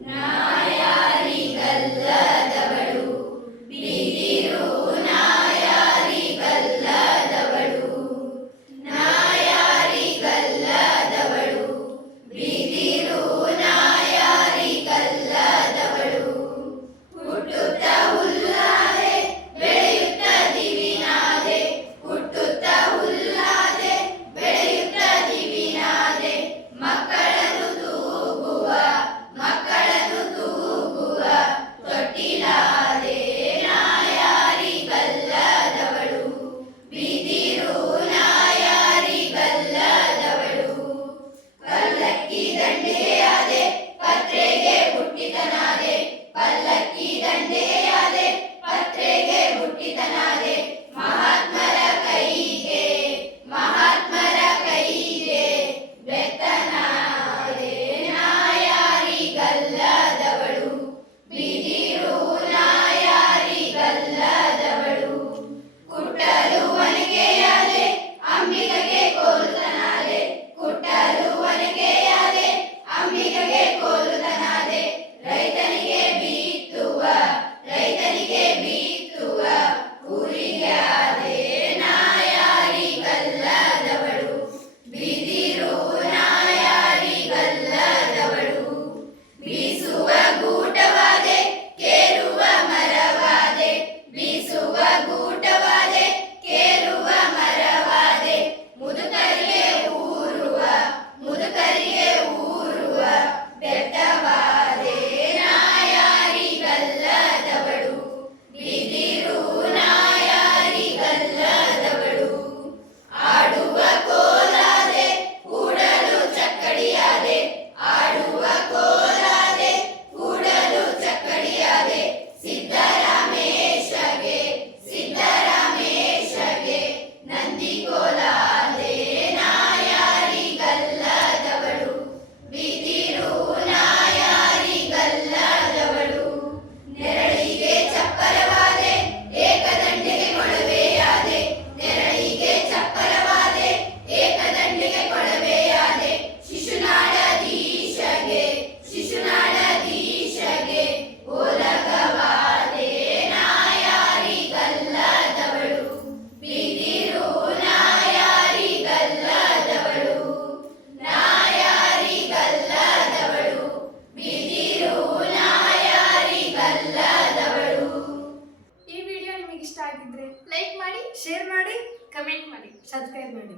No. ಆಗಿದ್ರೆ like ಮಾಡಿ share ಮಾಡಿ ಕಮೆಂಟ್ ಮಾಡಿ. ಸಬ್ಸ್ಕ್ರೈಬ್ ಮಾಡಿ.